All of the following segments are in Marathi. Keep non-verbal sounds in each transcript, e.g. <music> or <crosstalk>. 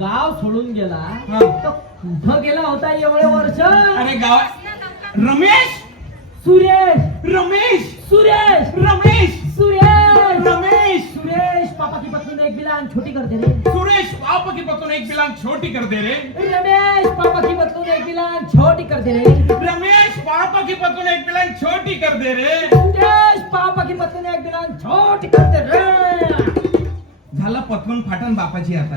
गाव सोडून गेला हा. तर कुठं गेला होता एवढे वर्ष? अरे गाव रमेश? सुरेश. रमेश? सुरेश. रमेश? सुरेश. रमेश? सुरेश पापा की पत्नी ने एक बिलान छोटी कर दे रे. सुरेश पाप की पतून एक बिलान छोटी कर दे रे। रमेश पापा की पत्नी ने एक बिलान छोटी कर दे रे. रमेश पाप की पतून एक बिलान छोटी कर दे रे। सुरेश पापा की पत्नी ने एक बिलान छोटी कर दे रे. झाला पतवून फाटन बापाची आता.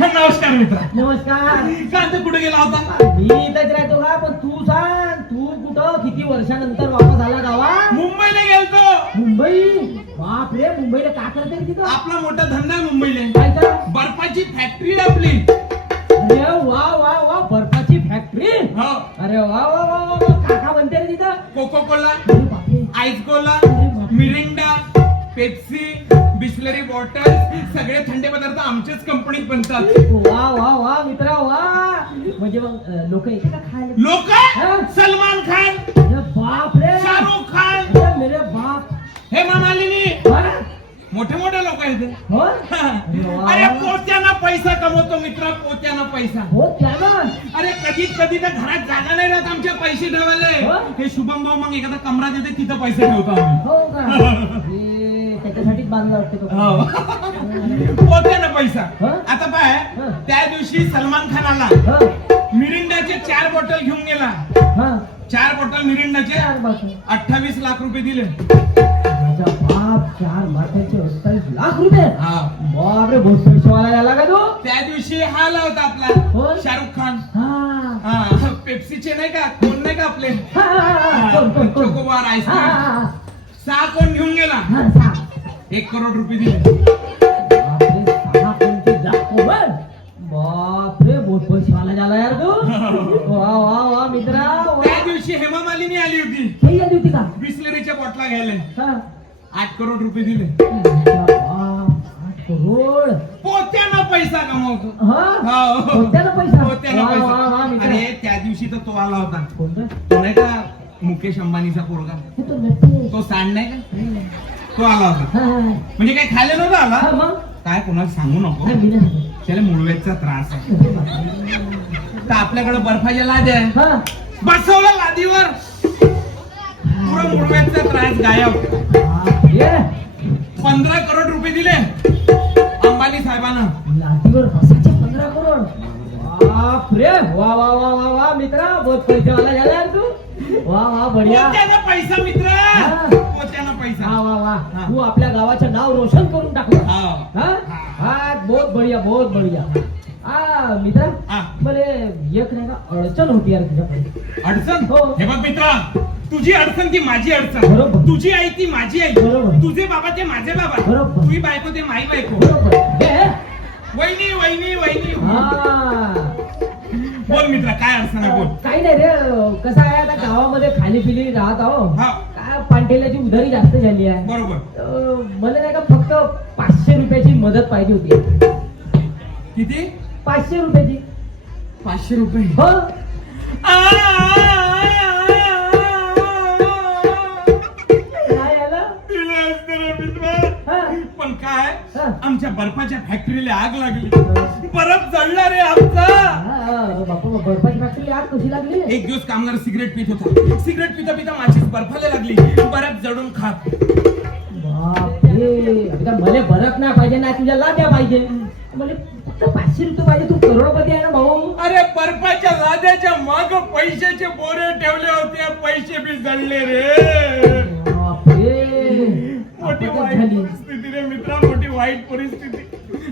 नमस्कार मित्रा. नमस्कार. का ते कुठे गेला होता? मी इथंच राहतो का? पण तू सांग तू कुठं किती वर्षानंतर वापस आला गावा मुंबईला गेलतो. मुंबई? बाप रे मुंबईला का करते तिथं? आपला मोठा धंदा आहे मुंबईला. काय तर? बर्फाची फॅक्टरी आहे आपली. अरे वा वा वा बर्फाची फॅक्टरी हो. अरे वा वा वा वा वा. काका म्हणते रे तिथं. कोको कोला अरे बापरे. Ice cola Mirinda Pepsi Bisleri bottle सगळे थंडे पदार्थ आमच्याच कंपनीत बनतात. वा वा वा मित्रा वा. म्हणजे मग लोक येते का खायला? लोक? सलमान खान? अरे बाप रे शाहरुख खान? अरे मेरे बाप! हेमा मालिनी हा? मोठे मोठे लोक आहेत हो. अरे पोत्याना पैसा कमवतो मित्र पोत्याना पैसा. हो त्याला अरे कधी कधी तर घरात जागा नाही राहत आमचे पैसे ठेवायले. हो? हे शुभम भाऊ मग एखादा कमरा देते तिथं पैसे ठेवतो आम्ही. हो का? <laughs> हे त्याच्यासाठीच बांधला वाटते हो. पोत्यानं पैसा हो? आता पाय हो. त्या दिवशी सलमान खान आला हा, मिरिंडाचे चार बॉटल घेऊन गेला हा. चार बॉटल मिरिंडाचे. अठ्ठावीस लाख रुपये दिले बाप चार बाटल्याचे अठ्ठावीस लाख रुपये हा बाप रे बहुत पैसेवाला झाला का तो त्या दिवशी हा आला होता हो? आपला शाहरुख खान हा हा पेप्सीचे नाही का कोण नाही का आपले हा, हा, हा. चोकोबार हा, आईस्क्रीम हा, सहा कोण घेऊन गेला हा. हा. एक करोड रुपये दिले. बापरे, बहुत पैसेवाला झाला यार तू. <laughs> वा वा वा मित्रा वा. त्या दिवशी हेमा मालिनी आली होती. हे आली होती का? बिस्लरीच्या बॉटला घ्यायला. हा. आठ करोड रुपये दिले. बाप, आठ करोड. पोत्यानं पैसा कमवतो. हा? हो. कोणत्याला पैसा? पोत्यानं वा, वा, वा, पैसा मित्रा. अरे त्या दिवशी तर तो आला होता. कोणतं? तो नाही का मुकेश अंबानीचा पोरगा? हे तो नक्की. तो सांड नाही का? तो आला होता. म्हणजे काही खायला नव्हता आला मग? काय कोणाला सांगू नको. त्याला मुळव्याचा त्रास आहे. तर आपल्याकडे बर्फाच्या लाद्या आहे. बसवलं लादीवर पुरा मुळव्याचा त्रास गायब. पंधरा करोड रुपये दिले अंबानी साहेबांना लादीवर बसायचे पंधरा करोड बापरे वा वा वा वा वा मित्रा बहुत पैसेवाला झाला यार तू वा वा बढिया पैसा मित्र. पोत्यानं वा पैसा वा. वा. तू आपल्या गावाचं नाव रोशन करून टाकलं. हा. हा? हा. बहुत बढिया बहुत बढिया. हा मित्रा हा. मला एक नाही का अडचण होती यार तुझ्याकडे. अडचण? हो. हे बघ मित्रा तुझी अडचण ती माझी अडचण? बरोबर. तुझी आई ती माझी आई. बरोबर. तुझे बाबा ते माझे बाबा. बरोबर. तुझी बायको ते माई बायको. बरोबर. हे? वहिनी वहिनी वहिनी. हा. बोल मित्रा काय अडचण आहे? बोल. काही नाही रे कसं आहे आता गावामध्ये खाली पिली राहत आहो. हा. पांठेल्याची उधारी जास्त झाली आहे. बरोबर. मला नाही का फक्त पाचशे रुपयाची मदत पाहिजे होती. किती? पाचशे रुपयाची. पाचशे रुपये. हो. पण काय. आमच्या बर्फाच्या फॅक्टरीला आग लागली. बर्फ जळला रे आमचा. हा, बापू बर्फाची फॅक्टरी आग कशी लागली? एक दिवस कामगार सिगरेट पित होता. सिगरेट पिता पिता माचीस बर्फाला लागली. बर्फ जळून खात. बापरे. आता मला बरफ नाही पाहिजे ना तुझ्या लाद्या पाहिजे. मला फक्त पाचशे रुपये पाहिजे. तू करोडपती आहे ना भाऊ? अरे बर्फाच्या लाद्याच्या माग पैशाचे बोरे ठेवले होते. पैसे बी जळले रे. बापरे. मोठी वाईट परिस्थिती रे मित्रा मोठी वाईट परिस्थिती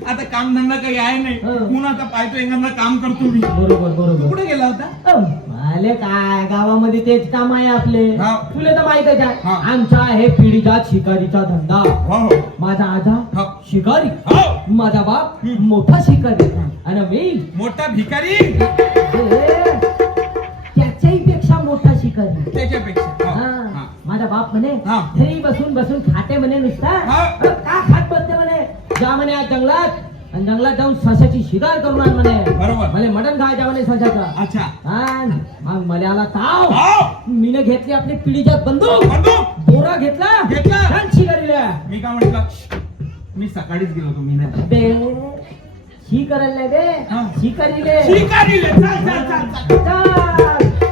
आता काम धंदा काही आहे नाही हं. पुन्हा आता पाहतो एखादा काम करतो मी बरोबर बरोबर कुठे गेला होता अं, आले काय गावामध्ये तेच काम आहे आपले हा. तुला तर माहितच आहे हा. आमचा आहे पिढीजात शिकारीचा धंदा हो हो माझा आजा हा. शिकारी हो माझा बाप. मोठा शिकारी आणि मी मोठा भिकारी हे, त्याच्याही पेक्षा मोठा शिकारी त्याच्यापेक्षा हो. हा. हा. बाप म्हणे. घरी बसून बसून खाते म्हणे नुसता. का खात बसते म्हणे? जा म्हणे आज जंगलात. आणि जंगलात जाऊन सशाची शिकार करून आण म्हणे. बरोबर. म्हणे मटण खायच्या म्हणे सशाचं. अच्छा. मग मला आला ताव. मीने घेतली आपली पिढीच्या बंदूक. बंदूक. दोरा घेतला. घेतला. शिकारीला. मी काय म्हटलं मी सकाळीच गेलो होतो मी नाही बे शी करायला नाही बे हा. शिकारीले. शिकारीले. चाल चाल चाल. चाल.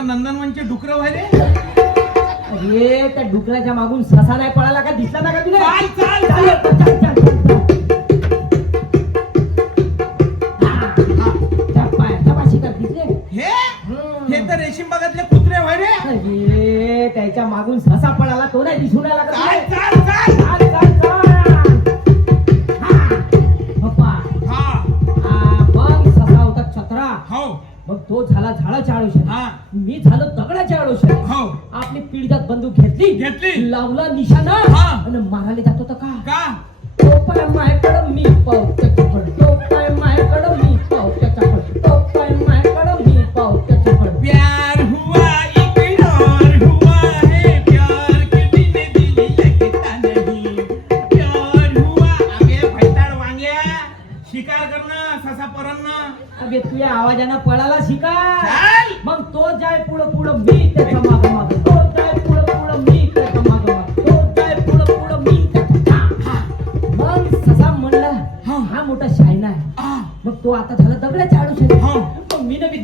तर नंदनवनचे डुकर व्हायले अरे त्या डुकराच्या मागून ससा नाही पळाला का? दिसला ना का तुला? चाल चाल चाल, चाल चाल, चाल, चाल, चाल. आळूशात मी झालो दगडाच्या आळूशात हो. आपली पिढ्यात बंदूक घेतली. घेतली. लावला निशाणा. हा. आणि मारायला जात होता का? का? मायकडं मी पाव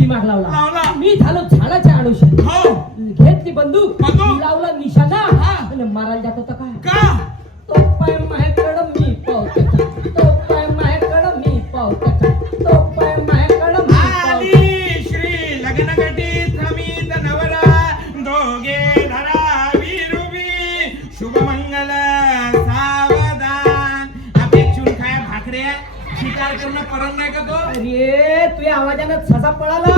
दिमाग लावला. मी झालो झाडाच्या आडूशात हो. घेतली बंदूक. लावला निशाणा. हा. आणि मारायला जात होता का का? तो पाय माझ्याकडं मी पाव त्याचा. तो पाय माझ्याकडं मी तो पाय माझ्याकडं आली श्री नवरा दोघे धरा विरुबी सावधान. भाकऱ्या शिकार करणं परत नाही का तो अरे तुझ्या आवाजानं ससा पळाला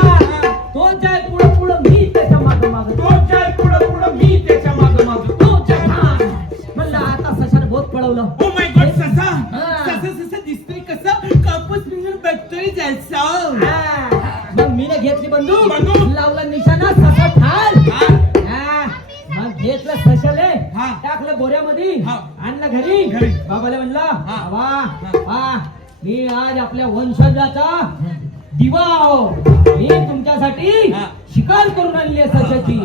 तो जाय पुढं पुढं मी त्याच्या माग माग तो जाय पुढं पुढं मी त्याच्या माग माग तो जाय. म्हणलं आता सशानं बहुत पळवलं ओ माय गॉड ससा. ससा ससा दिसतोय कसं कापूस पिंजून बघतोय जायचं. मग मीने घेतली बंदूक. लावला निशाणा ससा. हा. मग घेतलं सशाले. टाकलं बोऱ्यामध्ये हा. आणलं घरी घरी. बाबाला म्हणलं हा. हा मी आज आपल्या वंशजाचा दिवा. मी तुमच्यासाठी. शिकार करून आणली सशाची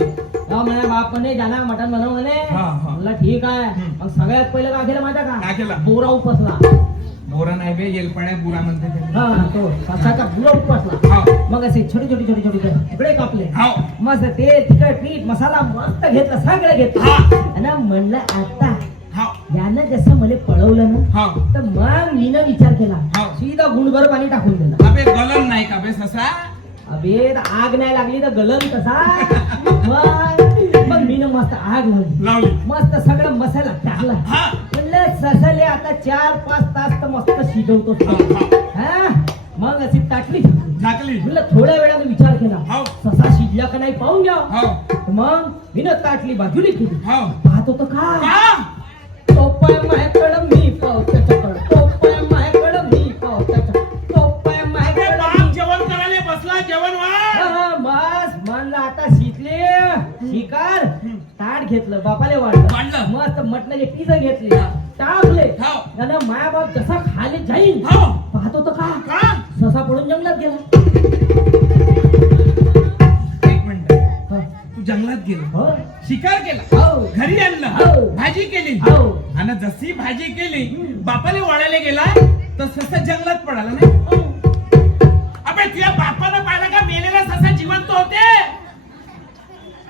बाप म्हणे जाना मटण बनव म्हणे. म्हणलं ठीक आहे. मग सगळ्यात पहिलं काय केलं काय का? बोरा उपसला बोरा नाही बे येलपाड्या बुरा म्हणते ते. हा तो सशाचा बुरा उपसला मग असे छोटे छोटे छोटे छोटे तुकडे कापले. मस्त तेल तिखट पीठ मसाला मस्त घेतलं सगळं घेतलं. आणि म्हणलं आता. यानं जसं मला पळवलं ना. तर मग मीनं विचार केला हा. सीधा गुणभर पाणी टाकून दिलं. अबे गलन नाही का बे ससा? अबे आग नाही लागली तर गलन कसा? <laughs> मग मीनं मस्त आग लावली. मस्त सगळं मसाला टाकला. हा. म्हणलं ससले आता चार पाच तास तर मस्त शिजवतो. हा, हा. मग अशी ताटली झाकली. झाकली म्हणलं थोड्या वेळाने विचार केला. हाव. ससा शिजला का नाही पाहून घ्या. हाव मग मीनं ताटली बाजूली केली हाव पाहत होतो का घेतलं बापाले वाढलं. मस्त मटणाचे पिझ घेतले. टाकले. हाव. त्यानं माया बाप जसा खाली जाईल हाव पाहत होतो का? ससा पडून जंगलात गेला. एक मिनिट. हा. तू जंगलात गेला. हो. शिकार केला. हो. घरी हो. आणलं भाजी केली. हो. आणि जशी भाजी केली बापाले वाढायला गेला तर ससा जंगलात पडाला नाही. अबे तुझ्या बापानं पाहिलं का? मेलेला ससा जिवंत होते.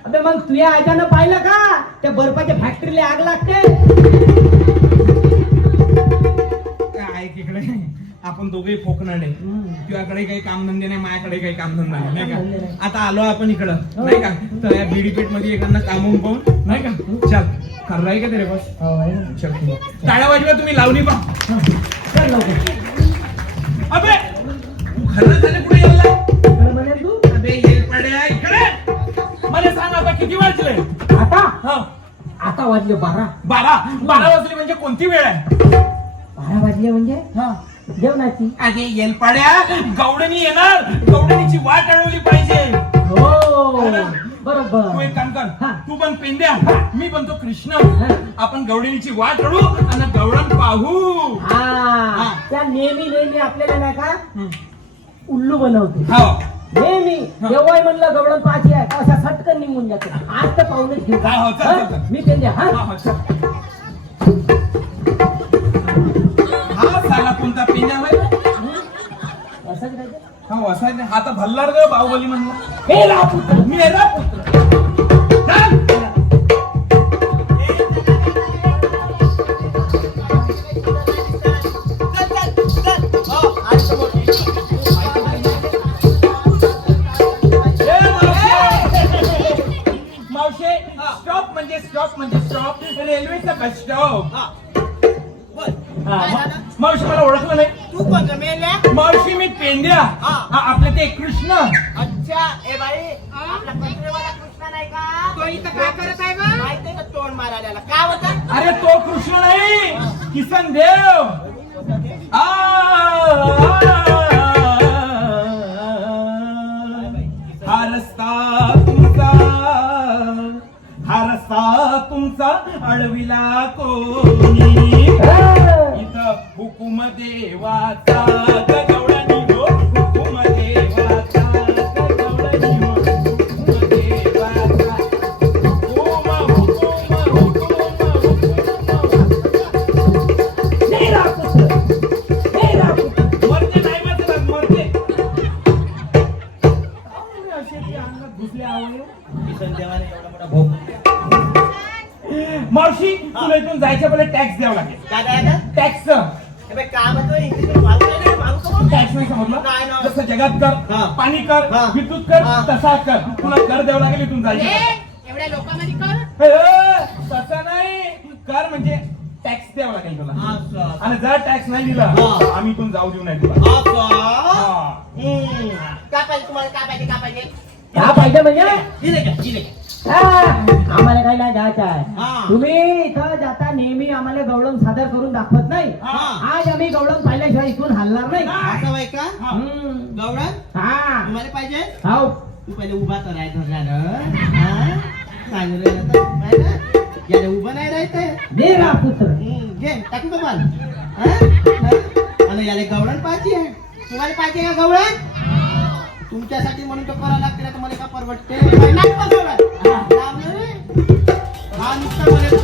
अबे मग तुझ्या आजानं पाहिलं का? त्या बर्फाच्या फॅक्टरीला आग लागते. काय इकडे. आपण दोघे फोकणारे तुझ्याकडे काही कामधंदे नाही माझ्याकडे काही कामधंदा नाही नाही नाही. का? आता आलो आपण इकडं हो. नाही का? तर या बीडीपेटमध्ये एखादा कामून पाहून नाही का? चल. खरं आहे का ते रे बस? हो, टाळ्या वाजवा तुम्ही लावणी पा हा. अबे झाले कुठे गेला अबे ये पड्या इकडे. मला सांग आता किती वाजले? आता? हा. आता वाजले बारा. बारा? बारा वाजले म्हणजे कोणती वेळ आहे? बारा वाजले म्हणजे? हा. जेवणाची. अगे येलपाड्या गवडणी येणार. गवडणीची वाट अडवली पाहिजे. हो. अरे. तू बरोबर एक काम कर. तू पण पेंद्या मी बनतो कृष्ण. हा. आपण गवडणीची वाट अडू आणि गवडण पाहू. हा. त्या नेहमी नेहमी आपल्याला नाही का. उल्लू बनवते. हो. नेहमी. जेव्हाही म्हणलं गवळण आहे असा सटकन निघून जातो. आज तर घेऊ. हा, चल? चल, चल. मी त्यांच्या हा. हा, हा, साला कोणता पेंड्या होय? असं करायचं? हा वसायला हा तर भल्लार ग बाहुबली म्हणला हे रापुत्र मेरा पुत्र चल. ए, मावशे. मावशे स्टॉप म्हणजे स्टॉप म्हणजे स्टॉप रेल्वेचा बस स्टॉप हा, कृष्ण अच्छा ए बाई आपला पत्रेवाला कृष्णा नाही का तो इथं काय करत आहे बा माहितीये का तोंड मारायला काय होता अरे तो कृष्ण नाही किसन देव आ, हा रस्ता तुमचा हा रस्ता तुमचा अडविला कोणी इथं हुकुम देवाचा द्यावा लागेल काय करायचं टॅक्स काय म्हणतो इंग्लिश नाही मग टॅक्स नाही समजलं नाही ना. जसं जगात कर. पाणी कर हा. विद्युत कर हा. तसा कर तुला कर द्यावं लागेल इथून जायचं एवढ्या लोकांमध्ये कर ए, तसं नाही कर म्हणजे टॅक्स द्यावा लागेल तुला असं. आणि जर टॅक्स नाही दिला हा. आम्ही इथून जाऊ देऊ नाही तुला असं? हा. हम्म. काय पाहिजे तुम्हाला काय पाहिजे काय पाहिजे हा पाहिजे म्हणजे का का आम्हाला काही नाही द्यायचं आहे हा. तुम्ही इथं जाता नेहमी आम्हाला गवळण सादर करून दाखवत नाही हा. आज आम्ही गवळण पाहिल्याशिवाय इथून हलणार नाही असं का हा. हा तुम्हाला पाहिजे हाव. तू पहिले उभा तर राहायचं झालं हा? चांगलं? याला उभं नाही राहायचं दे रापुत्र हम्म, घे टाकू का बॉल हा? हा? आणि याला गवळण पाहिजे तुम्हाला पाहिजे का गवळण तुमच्यासाठी म्हणून तो करावं लागते ना तुम्हाला का परवडते का गवळण?